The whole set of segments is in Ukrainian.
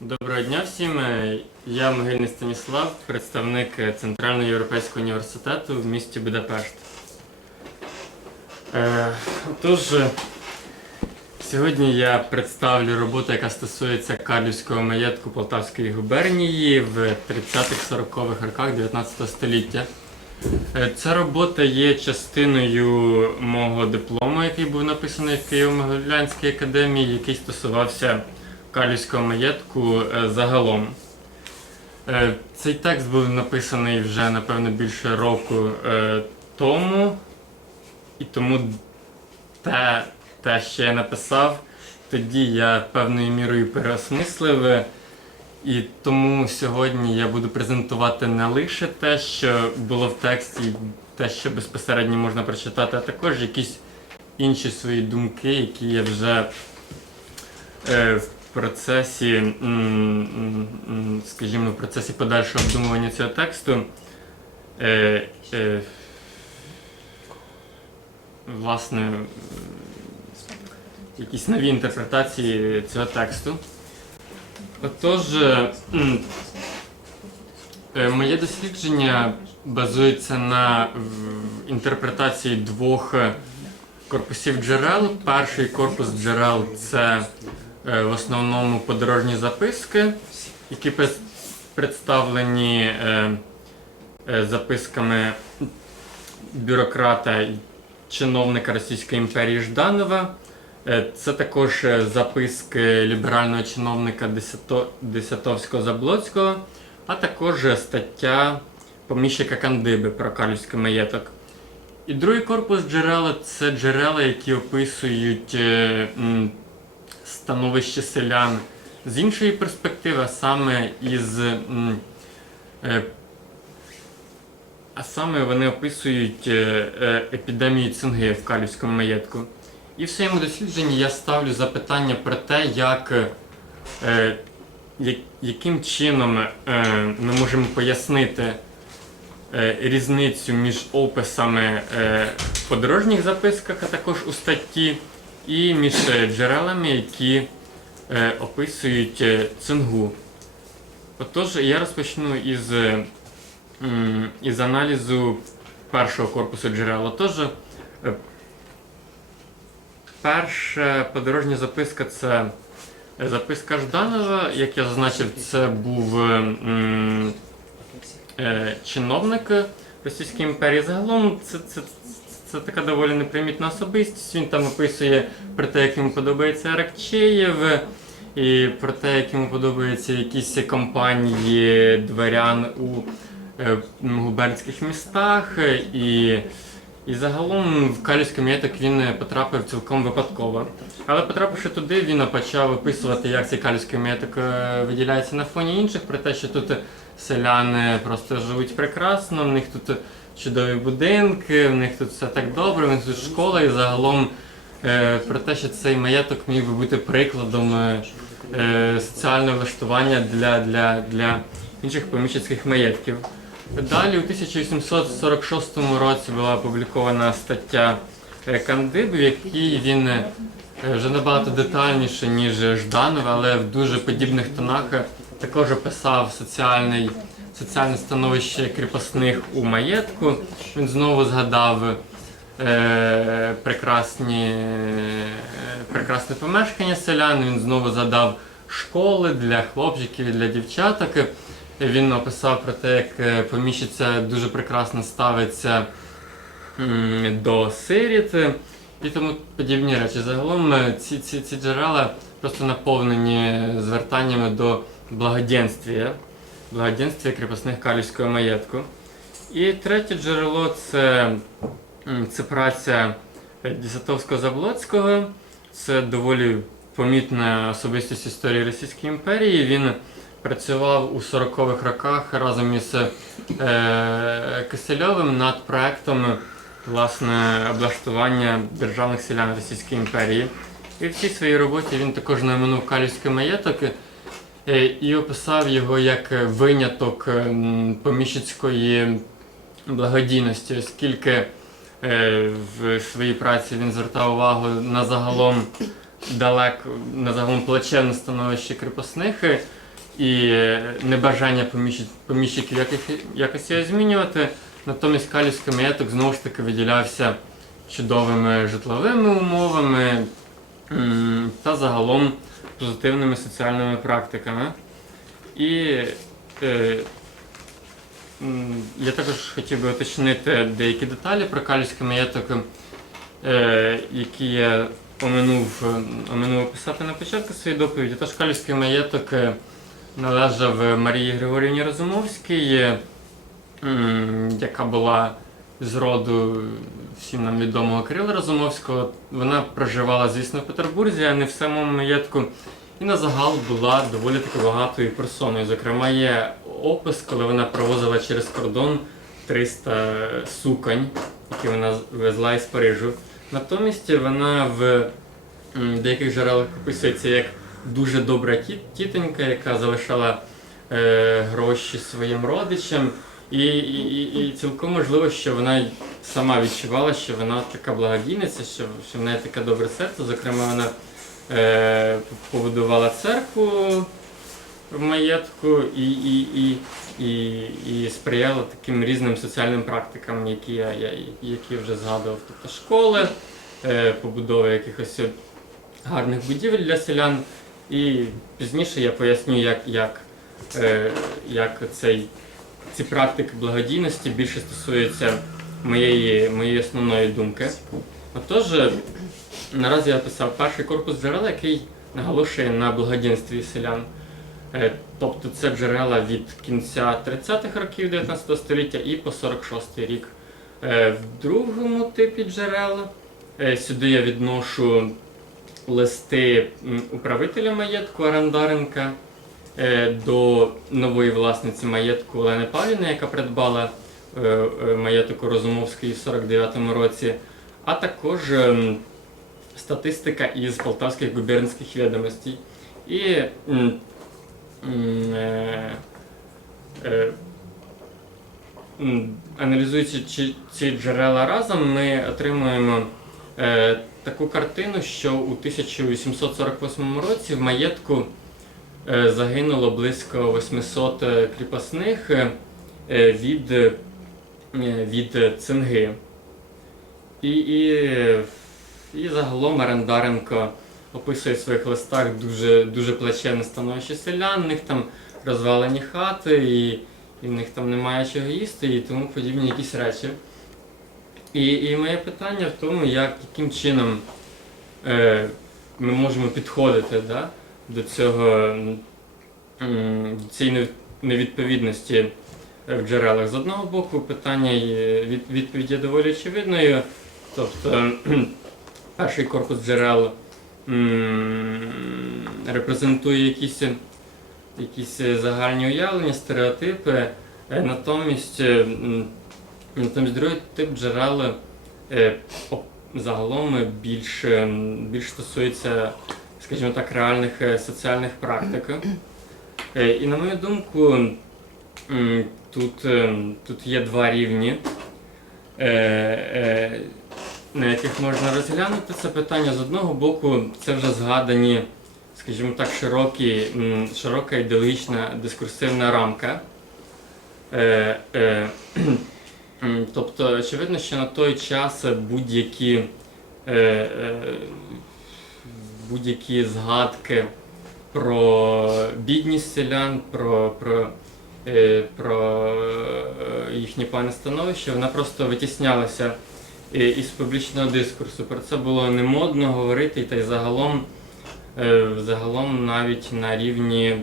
Доброго дня всім. Е, Я Могильний Станіслав, представник е, Центрального європейського університету в місті Будапешт. Е, Тож, сьогодні я представлю роботу, яка стосується Карлівського маєтку Полтавської губернії в 30-40-х роках 19 століття. Ця робота є частиною мого диплому, який був написаний в Києво-Могилянській академії, який стосувався Карлівського маєтку е, загалом. Е, Цей текст був написаний вже, напевно, більше року е, тому, і тому те, те, що я написав, тоді я певною мірою переосмислив. І тому сьогодні я буду презентувати не лише те, що було в тексті, те, що безпосередньо можна прочитати, а також якісь інші свої думки, які я вже е, в процесі, скажімо, в процесі подальшого обдумування цього тексту. Е, е, власне, якісь нові інтерпретації цього тексту. Отож, е, моє дослідження базується на інтерпретації двох корпусів джерел. Перший корпус джерел це в основному подорожні записки, які представлені е, е, записками бюрократа чиновника Російської імперії Жданова. Е, Це також е, записки ліберального чиновника Десято- Десятовського Заблоцького, а також е, стаття поміщика Кандиби про Карлівський маєток. І другий корпус джерела це джерела, які описують е, становище селян з іншої перспективи, а саме із. е, А саме вони описують е, е, епідемію цинги в Калівському маєтку. І в своєму дослідженні я ставлю запитання про те, як, яким чином ми можемо пояснити різницю між описами в подорожніх записках, а також у статті, і між е, джерелами, які е, описують е, цингу. Отож, я розпочну із, із аналізу першого корпусу джерел. Отож, перша подорожня записка це записка Жданова. Як я зазначив, це був чиновник Російської імперії. Загалом це, це, це така доволі непримітна особистість. Він там описує про те, як йому подобається Аракчеєв, і про те, як йому подобаються якісь компанії дворян у е, губернських містах. І, і загалом в Калівський маєток він потрапив цілком випадково. Але потрапивши туди, він почав описувати, як цей Калівський маєток е, виділяється на фоні інших, про те, що тут селяни просто живуть прекрасно, в них тут чудові будинки, в них тут все так добре, в них тут школа і загалом е, про те, що цей маєток міг би бути прикладом е, е, соціального влаштування для, для, для інших поміщицьких маєтків. Далі у 1846 році була опублікована стаття е, Кандиби, в якій він е, вже набагато детальніше, ніж Жданов, але в дуже подібних тонах також описав соціальний, соціальне становище кріпосних у маєтку. Він знову згадав е, прекрасні, е, прекрасне помешкання селян, він знову згадав школи для хлопчиків і для дівчаток. Він описав про те, як е, поміщиця дуже прекрасно ставиться до сиріт і тому подібні речі. Загалом е, ці, ці, ці джерела просто наповнені звертаннями до благоденствія, благоденствія кріпосних Калівського маєтку. І третє джерело це, це праця Десятовського Заблоцького. Це доволі помітна особистість історії Російської імперії. Він працював у 40-х роках разом із е, Кисельовим над проектом власне облаштування державних селян Російської імперії. І в цій своїй роботі він також наминув Калівський маєток е, і описав його як виняток ем, поміщицької благодійності, оскільки е, в своїй праці він звертав увагу на загалом далеко на загалом плачевне становище кріпосних. е, і небажання поміщиків якось його змінювати. Натомість Калівський маєток знову ж таки виділявся чудовими житловими умовами та загалом позитивними соціальними практиками. І е, я також хотів би уточнити деякі деталі про Калівський маєток, е, які я оминув, оминув описати на початку своєї доповіді. Тож Калівський маєток е, належав Марії Григорівні Розумовській, яка була з роду всім нам відомого Кирила Розумовського. Вона проживала, звісно, в Петербурзі, а не в самому маєтку. І на загал була доволі таки багатою персоною. Зокрема, є опис, коли вона провозила через кордон 300 суконь, які вона везла із Парижу. Натомість вона в деяких джерелах описується як дуже добра ті- тітонька, яка залишала е, гроші своїм родичам. І, і, і, і цілком можливо, що вона сама відчувала, що вона така благодійниця, що, що в неї таке добре серце. Зокрема, вона е, побудувала церкву в маєтку і, і, і, і, і сприяла таким різним соціальним практикам, які я, я які вже згадував. Тобто школи, е, побудова якихось гарних будівель для селян. І пізніше я поясню, як, як, е, як цей, ці практики благодійності більше стосуються моєї, моєї основної думки. Отож, наразі я описав перший корпус джерела, який наголошує на благодійстві селян. Е, Тобто це джерела від кінця 30-х років 19 століття і по 46 й рік. Е, В другому типі джерел е, сюди я відношу листи управителя маєтку Арандаренка до нової власниці маєтку Олени Павліни, яка придбала е, е, маєток у Розумовський в 49-му році, а також ем, статистика із полтавських губернських відомостей. І е, е, аналізуючи ці, джерела разом, ми отримуємо е, таку картину, що у 1848 році в маєтку е, загинуло близько 800 кріпосних е, е, від, е, від цинги. І, і, і загалом Арендаренко описує в своїх листах дуже, дуже плачевне становище селян, в них там розвалені хати, і, і в них там немає чого їсти, і тому подібні якісь речі. І, і моє питання в тому, як, яким чином е, ми можемо підходити да, до цього цієї невідповідності в джерелах. З одного боку, питання є, від, відповідь є доволі очевидною. Тобто перший корпус джерел репрезентує якісь, якісь загальні уявлення, стереотипи, е, натомість, е, натомість другий тип джерел е, загалом більш, більш стосується, скажімо так, реальних е, соціальних практик. Е, І на мою думку, тут, е, тут є два рівні, на яких можна розглянути це питання. З одного боку, це вже згадані, скажімо так, широкі, широка ідеологічна дискурсивна рамка. Тобто, очевидно, що на той час будь-які, будь-які згадки про бідність селян, про, про, е, про е, їхнє пане становище, вона просто витіснялася е, із публічного дискурсу. Про це було не модно говорити, та й загалом, загалом навіть на рівні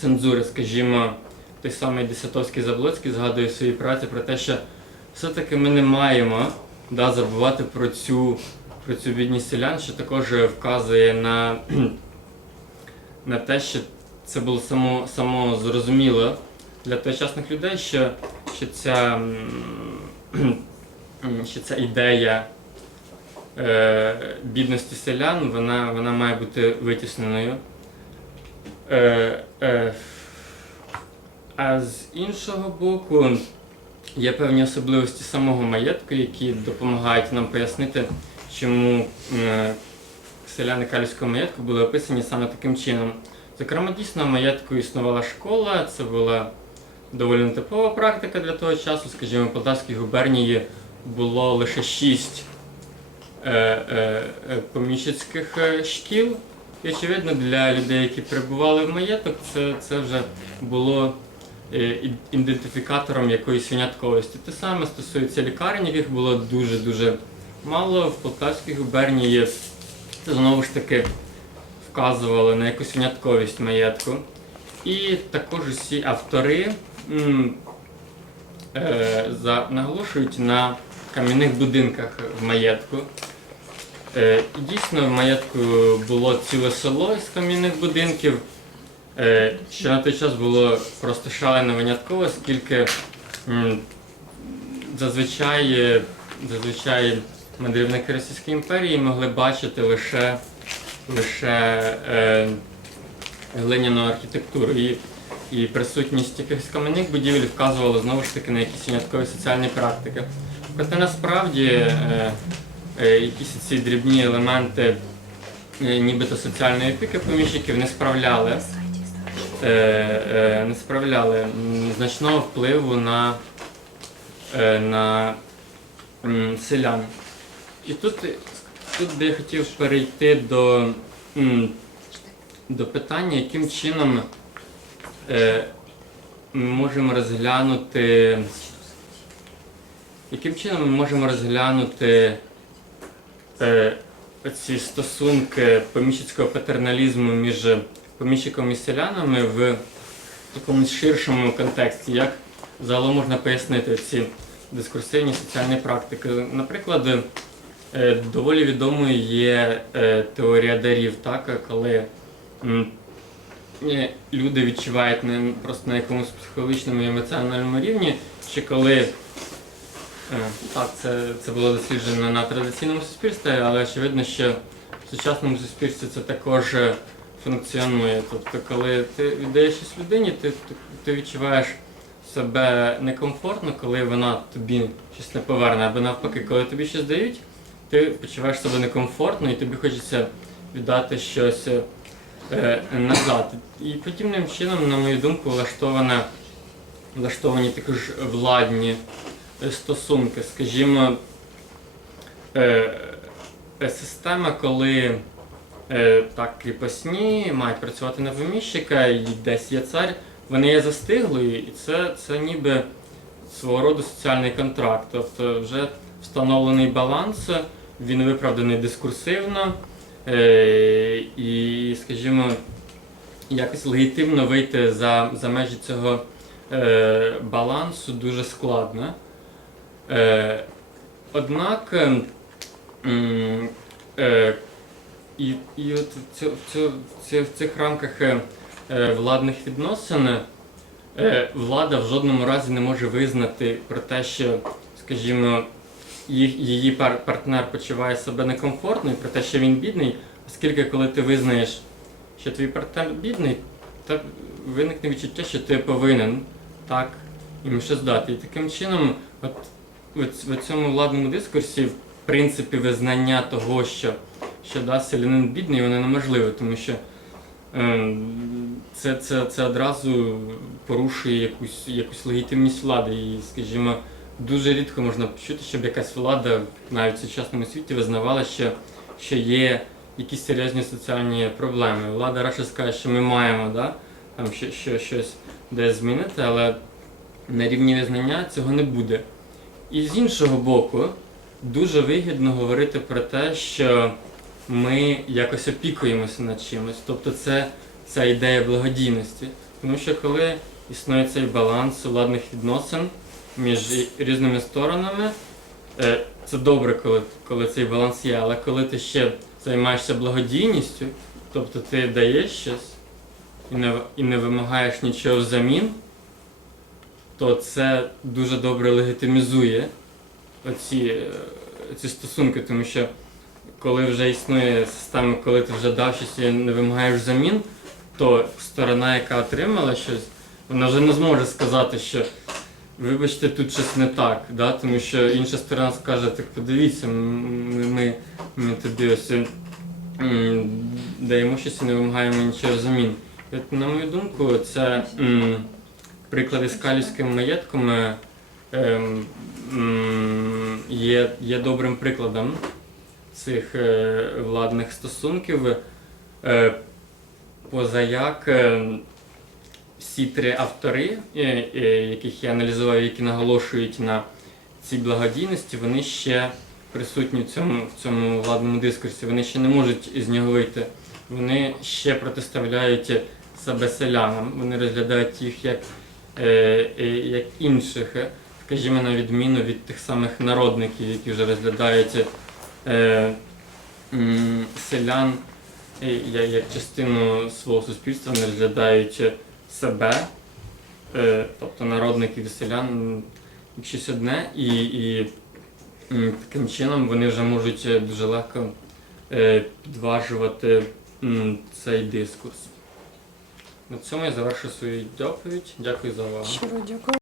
цензури, скажімо, той самий Десятовський Заблоцький згадує в своїй праці про те, що все-таки ми не маємо да, забувати про цю, про цю бідність селян, що також вказує на, на те, що це було само, само зрозуміло для тогочасних людей, що, що, ця, що ця ідея е, бідності селян, вона, вона має бути витісненою. Е, е, а з іншого боку, є певні особливості самого маєтку, які допомагають нам пояснити, чому е, селяни Калівського маєтку були описані саме таким чином. Зокрема, дійсно, в маєтку існувала школа, це була доволі нетипова практика для того часу. Скажімо, в Полтавській губернії було лише шість е, е, поміщицьких шкіл. І очевидно, для людей, які перебували в маєток, це, це вже було ідентифікатором якоїсь винятковості. Те саме стосується лікарень, яких було дуже-дуже мало. В Полтавській губернії це знову ж таки вказувало на якусь винятковість маєтку. І також усі автори м, е, за, наголошують на кам'яних будинках в маєтку. Е, дійсно в маєтку було ціле село з кам'яних будинків, е, що на той час було просто шалено винятково, оскільки м, зазвичай, е, зазвичай мандрівники Російської імперії могли бачити лише, лише е, глиняну архітектуру. І, і присутність якихось кам'яних будівель вказувала знову ж таки на якісь виняткові соціальні практики. Проте насправді е, е, якісь ці дрібні елементи е, нібито соціальної опіки поміщиків не справляли, е, е, не справляли значного впливу на, е, на селян. І тут, тут би я хотів перейти до, до питання, яким чином е, ми можемо розглянути. Яким чином ми можемо розглянути е, ці стосунки поміщицького патерналізму між поміщиком і селянами в якомусь ширшому контексті? Як загалом можна пояснити ці дискурсивні соціальні практики? Наприклад, доволі відомою є е, теорія дарів, так, коли е, люди відчувають не просто на якомусь психологічному і емоціональному рівні, що коли Е, Так, це, це було досліджено на традиційному суспільстві, але очевидно, що в сучасному суспільстві це також е, функціонує. Тобто, коли ти віддаєш щось людині, ти, ти відчуваєш себе некомфортно, коли вона тобі щось не поверне, або навпаки, коли тобі щось дають, ти почуваєш себе некомфортно і тобі хочеться віддати щось е, назад. І подібним чином, на мою думку, влаштована, влаштовані також владні е, стосунки. Скажімо, е, е, система, коли е, так кріпосні мають працювати на поміщика, і десь є цар, вони є застиглою, і це, це ніби свого роду соціальний контракт. Тобто вже встановлений баланс, він виправданий дискурсивно, е, і, скажімо, якось легітимно вийти за, за межі цього е, балансу дуже складно. Е, однак і, і от в, цих рамках владних відносин влада в жодному разі не може визнати про те, що, скажімо, її партнер почуває себе некомфортно і про те, що він бідний, оскільки коли ти визнаєш, що твій партнер бідний, то виникне відчуття, що ти повинен так їм щось дати. І таким чином, от в в цьому владному дискурсі, в принципі, визнання того, що, що да, селянин бідний, воно неможливе, тому що ем, це, це, це одразу порушує якусь, якусь легітимність влади. І, скажімо, дуже рідко можна почути, щоб якась влада навіть в сучасному світі визнавала, що, що є якісь серйозні соціальні проблеми. Влада радше скаже, що ми маємо да, там, що, що, щось десь змінити, але на рівні визнання цього не буде. І з іншого боку, дуже вигідно говорити про те, що ми якось опікуємося над чимось. Тобто це ця ідея благодійності. Тому що коли існує цей баланс владних відносин між різними сторонами, е, це добре, коли, коли цей баланс є, але коли ти ще займаєшся благодійністю, тобто ти даєш щось і не, і не вимагаєш нічого взамін, то це дуже добре легітимізує оці, е, ці стосунки, тому що коли вже існує система, коли ти вже дав щось і не вимагаєш взамін, то сторона, яка отримала щось, вона вже не зможе сказати, що вибачте, тут щось не так, да? тому що інша сторона скаже, так подивіться, ми, ми, ми тобі ось м, даємо щось і не вимагаємо нічого взамін. От, На мою думку, це м, приклади з калівським маєтком е, ем, м, є, є добрим прикладом цих е, владних стосунків. Е, позаяк е, всі три автори, е, е, яких я аналізував, які наголошують на цій благодійності, вони ще присутні в цьому, в цьому владному дискурсі. Вони ще не можуть із нього вийти. Вони ще протиставляють себе селянам. Вони розглядають їх як, е, як інших, скажімо, на відміну від тих самих народників, які вже розглядають селян як частину свого суспільства, вони розглядають себе, е, тобто народників і селян, щось одне, і, і таким чином вони вже можуть е, дуже легко е, підважувати цей дискурс. На цьому я завершу свою доповідь. Дякую за увагу. Щиро дякую.